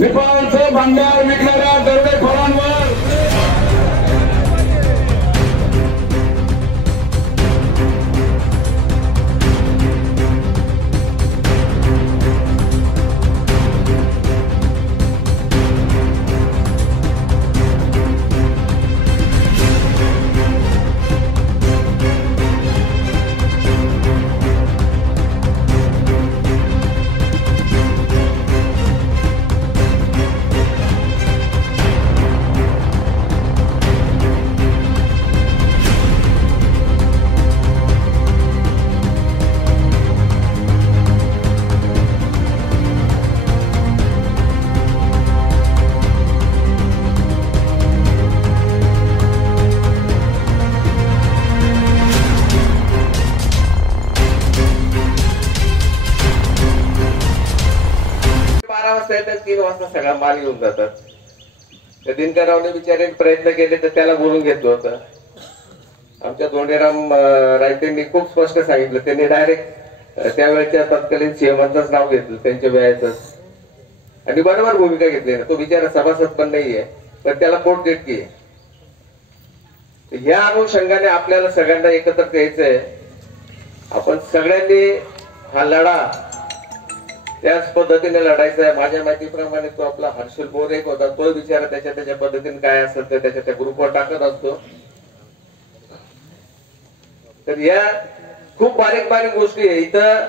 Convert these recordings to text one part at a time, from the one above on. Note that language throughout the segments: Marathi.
निफाडचं भांडार विकणाऱ्या दरोडेखोरांवर तर 3 वाजता सगळा माल येऊन जातात. तर दिनकररावने बिचारे प्रयत्न केले तर त्याला बोलून घेतलं होतं. आमच्या धोंडेराम रायतेंनी खूप स्पष्ट सांगितलं. त्यांनी डायरेक्ट त्यावेळेच्या तत्कालीन सीएमचं नाव घेतलं त्यांच्या वेळेच आणि बरोबर भूमिका घेतली. तो बिचारा सभासद पण नाहीये तर त्याला कोर्ट देत ह्या अनुषंगाने आपल्याला सगळ्यांना एकत्र यायचंय. आपण सगळ्यांनी हा लढा त्याच पद्धतीने लढायचा आहे. माझ्या माहितीप्रमाणे तो आपला हर्षल बोर एक होता. तो बिचारा त्याच्या पद्धतीने काय असेल तर त्या ग्रुपवर टाकत असतो. तर या खूप बारीक गोष्टी आहे. इथं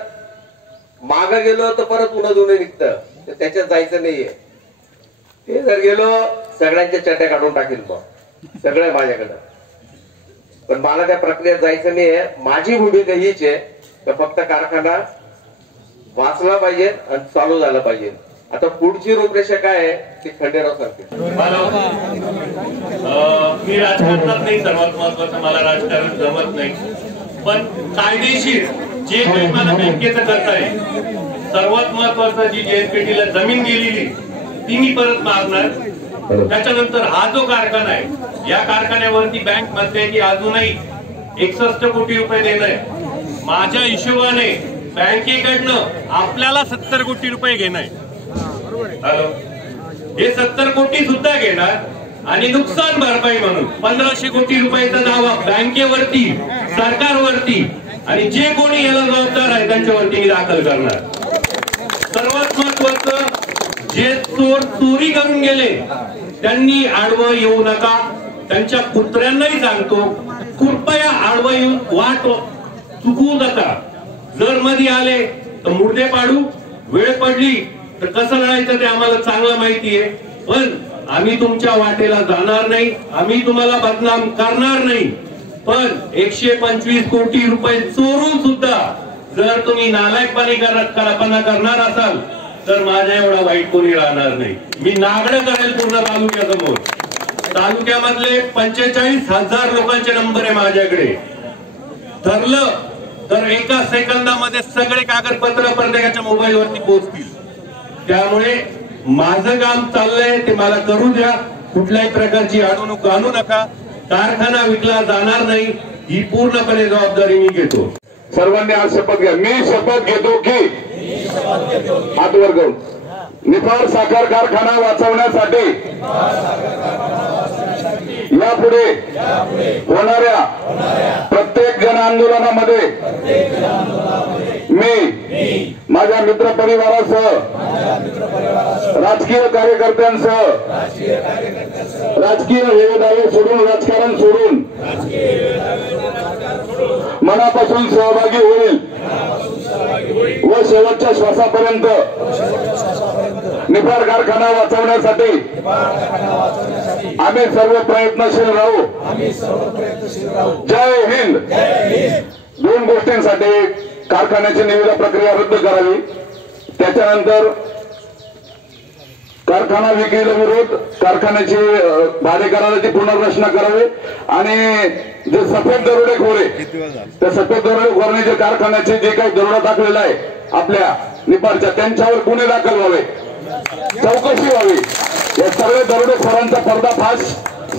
माग गेलो तर परत उन्हा दुने निघतं. तर त्याच्यात जायचं नाहीये. ते जर गेलो सगळ्यांच्या चट्या काढून टाकेल मग सगळं माझ्याकडं. पण मला त्या प्रक्रियेत जायचं नाहीये. माझी भूमिका हीच आहे तर फक्त कारखाना वाचला पाहिजे आणि चालू झाला पाहिजे. आता पुढची रूपरेषा काय आहे ती खंडेराव सांगते. मी राजकारणात नाही. सर्वात महत्वाचं मला राजकारण जमत नाही. पण कायदेशीर जे काही मला बँकेचं करता येईल सर्वात महत्वाचं जी JSPTला जमीन गेलेली ती मी परत मागणार. त्याच्यानंतर हा जो कारखाना आहे या कारखान्यावरती बँक म्हणते की अजूनही 61 कोटी रुपये देणं. माझ्या हिशोबाने बँकेकडनं आपल्याला 70 कोटी रुपये घेणार. हॅलो, हे 70 कोटी सुद्धा घेणार आणि नुकसान भरपाई म्हणून 1500 कोटी रुपयाचा दावा बँकेवरती सरकारवरती आणि जे कोणी याला जबाबदार आहे त्यांच्यावरती दाखल करणार. सर्वात महत्वाचं जे चोर चोरी करून गेले त्यांनी आडवं येऊ नका. त्यांच्या पुत्रांनाही सांगतो कृपया आडवं येऊन वाट चुकवू नका. जर मध्ये आले तर मुर्दे पाडू. वेळ पडली तर कसं लढायचं ते आम्हाला चांगलं माहिती आहे. पण आम्ही तुमच्या वाटेला जाणार नाही. आम्ही तुम्हाला बदनाम करणार नाही. पण 125 कोटी रुपये चोरून सुद्धा जर तुम्ही नालायकपणा करणार असाल तर माझ्या एवढा वाईट कोणी राहणार नाही. मी नागडं करेल पूर्ण तालुक्यासमोर. तालुक्यामधले 45,000 लोकांचे नंबर आहे माझ्याकडे. ठरलं तर एका सेकंदामध्ये सगळे कागदपत्र प्रत्येकाच्या मोबाईल वरती पोहोचतील. त्यामुळे माझं काम चाललंय ते मला करू द्या. कुठल्याही प्रकारची अडवणूक आणू नका. कारखाना विकला जाणार नाही ही पूर्णपणे जबाबदारी मी घेतो. सर्वांनी आज शपथ घ्या. मी शपथ घेतो की हात वर करून निफाड साखर कारखाना वाचवण्यासाठी यापुढे होणाऱ्या प्रत्येक जन आंदोलनामध्ये मी माझ्या मित्र परिवारासह राजकीय कार्यकर्त्यांसह राजकीय हेवेदावे सोडून राजकारण सोडून मनापासून सहभागी होईल व शेवटच्या श्वासापर्यंत निफाड कारखाना वाचवण्यासाठी आम्ही सर्व प्रयत्नशील राहू. जय हिंद. 2 गोष्टींसाठी कारखान्याची निविदा प्रक्रिया रद्द करावी. त्याच्यानंतर कारखाना विक्रीला विरोध कारखान्याची भाडेकराराची पुनर्रचना करावी आणि जे सफेद दरोडेखोर आहे त्या सफेद दरोडेखोरांनी कारखान्याचे जे काही दरोडा दाखलेला आहे आपल्या निफाडच्या त्यांच्यावर गुन्हे दाखल व्हावे. चौकशी व्हावी. या सगळ्या दरोडेखोरांचा पर्दाफाश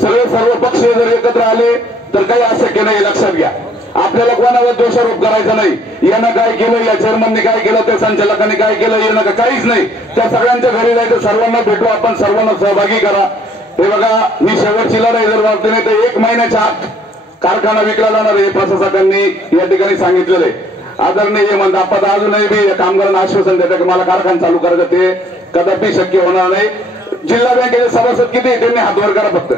सर्व पक्ष जर एकत्र आले तर काही अशक्य नाही लक्षात घ्या. आपल्याला कोणावर दोषारोप करायचा नाही. यानं काय केलं, या चेअरमनने काय केलं, त्या संचालकांनी काय केलं, यानं काहीच नाही. त्या सगळ्यांच्या घरी जायचं, सर्वांना भेटू आपण, सर्वांना सहभागी करा. हे बघा, मी शेवटची लढाई जर वाटते नाही तर 1 महिन्याच्या आत कारखाना विकला जाणार हे प्रशासकांनी या ठिकाणी सांगितलेलं आहे. आदरणीय म्हणतात आपण अजूनही बी कामगारांना आश्वासन देतात की मला कारखाना चालू करायचं, ते कदापि शक्य होणार नाही. जिल्हा बँकेचे सभासद किती त्यांनी हात वर करा फक्त.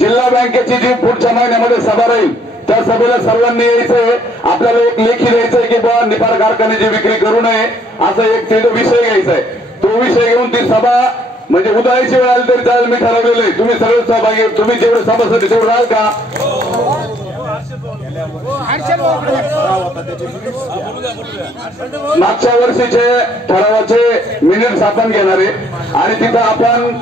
जिल्हा बँकेची जी पुढच्या महिन्यामध्ये सभा राहील त्या सभेला सर्वांनी यायचंय. आपल्याला एक लेखी द्यायचंय की बुवा निफाड कारखान्याची विक्री करू नये असा एक ते विषय घ्यायचा आहे. तो विषय घेऊन ती सभा म्हणजे उद्याची वेळ आली तरी चालेल, मी ठरवलेलं आहे. तुम्ही सगळे सहभागी, तुम्ही जेवढे सभासद तेवढे राहाल का? मागच्या वर्षीचे ठरावाचे मिनिट्स आपण घेणार आहे आणि तिथं आपण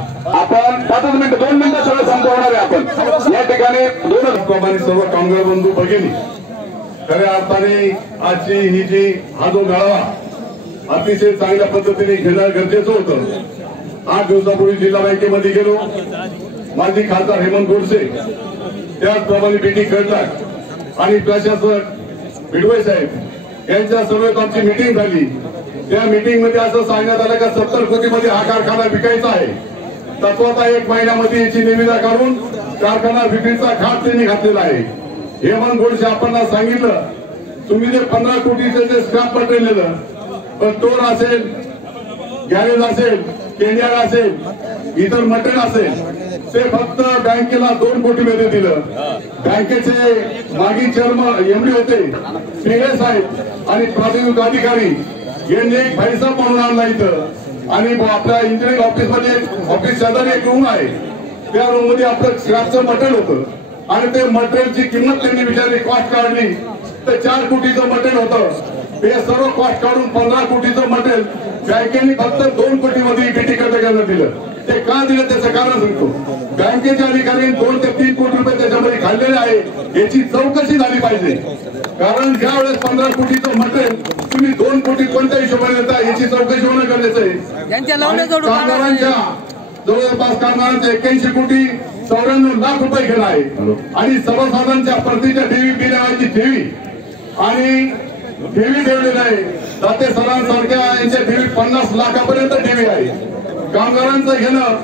5 मिनिटं 2 मिनिटं सगळं संपवणार आहे. आपण या ठिकाणी 2 सर्व कामगार बंधू भगिनी, खऱ्या अर्थाने आजची ही जी हा जो गाळा अतिशय चांगल्या पद्धतीने घेणं गरजेचं होतं. 8 दिवसापूर्वी जिल्हा बँकेमध्ये गेलो. माजी खासदार हेमंत गोडसे, त्याचप्रमाणे बीटी खडलाट आणि प्रशासक भिडवे साहेब यांच्या समवेत आमची मिटिंग झाली. त्या मिटिंग मध्ये असं सांगण्यात आलं का 70 कोटीमध्ये हा कारखाना विकायचा आहे. तत्वाचा 1 महिन्यामध्ये याची निविदा काढून कारखाना विक्रीचा घाट त्यांनी घातलेला आहे. हेमंत गोडसे आपण सांगितलं तुम्ही जे 15 कोटीचं जे स्क्रॅप मटेरियल दिलं, पण स्टोर असेल, गॅरेज असेल, केंडियार असेल, इतर मटेरियल असेल, ते फक्त बँकेला 2 कोटीमध्ये दिलं. बँकेचे माजी चेअरमन एमडी होते पिंगळे साहेब आणि प्राथमिक अधिकारी यांनी एक पैसा म्हणून आणला इथं आणि आपल्या इंजिनिअरिंग ऑफिस मध्ये ऑफिस शेजारी एक रूम आहे. त्या रूम मध्ये आपलं स्क्रॅपचं मटेरियल होतं आणि ते मटेरियलची किंमत त्यांनी विचारली, कॉस्ट काढली तर 4 कोटीचं मटेरियल होतं. हे सर्व कॉस्ट काढून 15 कोटीचं मटेरियल बँकेने फक्त 2 कोटीमध्ये बीटी खडलाटला दिलं. ते का दिलं त्याचं कारण सांगतो. बँकेच्या अधिकाऱ्यांनी 2 ते 3 कोटी रुपये त्याच्यामध्ये खाल्लेले आहे. याची चौकशी झाली पाहिजे. कारण ज्या वेळेस 15 कोटीचं मटेरियल तुम्ही 2 कोटी कोणत्या हिशोबाने देता याची चौकशी होणं गरजेचं आहे. कामगारांच्या जवळपास कामगारांचे 81 कोटी 94 लाख रुपये घेणं आहे आणि सभासदांच्या प्रतीच्या ठेवी बिलाची ठेवी आणि ठेवी ठेवलेली आहे. ताते सरांसारख्या यांच्या ठेवी 50 लाखापर्यंत ठेवी आहे. कामगारांचं घेणं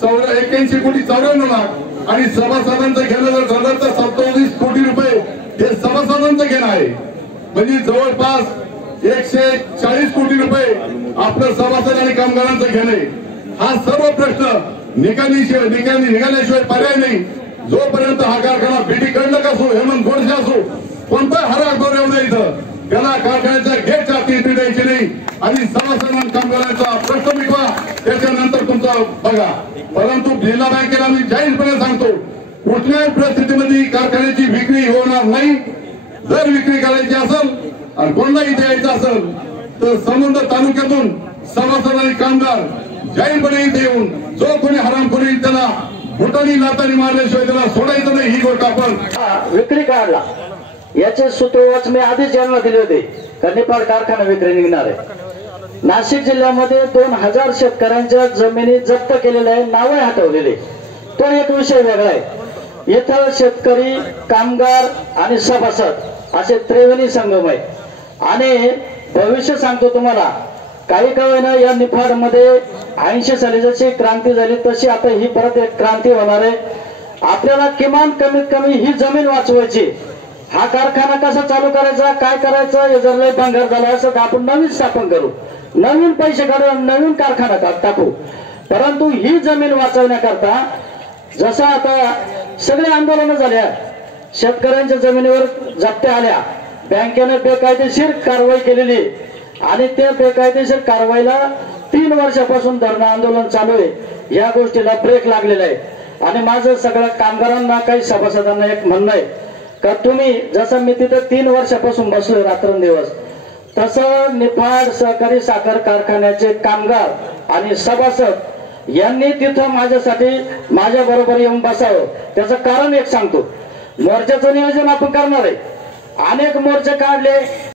81 कोटी 94 लाख आणि सभासदांचं घेणं जर झालं तर 27 कोटी रुपये हे सभासदांचं घेणं आहे. म्हणजे जवळपास 140 कोटी रुपये आपलं सभासद आणि कामगारांचं घेणे. हा सर्व प्रश्न निघाल्याशिवाय पर्याय नाही. जोपर्यंत हा कारखाना बीटी खडलाट असो, हेमंत गोडसे असो, कोणता हरागोर येऊ द्या इथं त्याला कारखान्याच्या गेटच्या एंट्री द्यायची नाही आणि सभासद कामगारांचा प्रश्न मिटवा, त्याच्यानंतर तुमचं बघा. परंतु जिल्हा बँकेला मी जाहीरपणे सांगतो कुठल्याही परिस्थितीमध्ये कारखान्याची विक्री होणार नाही. जर विक्री करायची असेल आणि कोणालाही द्यायचं असेल तर समुद्र तालुक्यातून सभासद आणि कामगार जाहीरपणे इथे येऊन जो कोणी हरामखोरी त्याला बुटानी लातानी मारल्याशिवाय त्याला सोडायचं नाही. ही गोष्ट आपण विक्री काढला याचे सूत्रवाच मी आधीच यांना दिले होते. निफाड कारखाना विक्री निघणार आहे. नाशिक जिल्ह्यामध्ये 2000 शेतकऱ्यांच्या जमिनी जप्त केलेल्या आहे, नावे हटवलेले. तो एक विषय वेगळा आहे. इथं शेतकरी, कामगार आणि सभासद असे त्रिवेणी संगम आहे. आणि भविष्य सांगतो तुम्हाला, काही काळानं या निफाड मध्ये 80 साली जशी क्रांती झाली तशी आता ही परत एक क्रांती होणार आहे. आपल्याला किमान कमीत कमी ही जमीन वाचवायची. हा कारखाना कसा चालू करायचा, काय करायचं, हे जर लय भांगर झाला असं तर आपण नवीन स्थापन करू, नवीन पैसे काढू, नवीन कारखाना टाकू. परंतु ही जमीन वाचवण्याकरता जसं आता सगळे आंदोलन झाल्या, शेतकऱ्यांच्या जमिनीवर जप्त्या आल्या, बँकेने बेकायदेशीर कारवाई केलेली आणि त्या बेकायदेशीर कारवाईला 3 वर्षापासून धरणं आंदोलन चालू आहे. या गोष्टीला ब्रेक लागलेला आहे. आणि माझं सगळ्या कामगारांना, काही सभासदांना एक म्हणणं आहे का तुम्ही जसं मी तिथं 3 वर्षापासून बसलोय रात्रंदिवस, तसं निफाड सहकारी साखर कारखान्याचे कामगार आणि सभासद यांनी तिथं माझ्यासाठी माझ्या बरोबर येऊन बसावं. त्याचं कारण एक सांगतो. मोर्चाचं नियोजन आपण करणार आहे. अनेक मोर्चे काढले.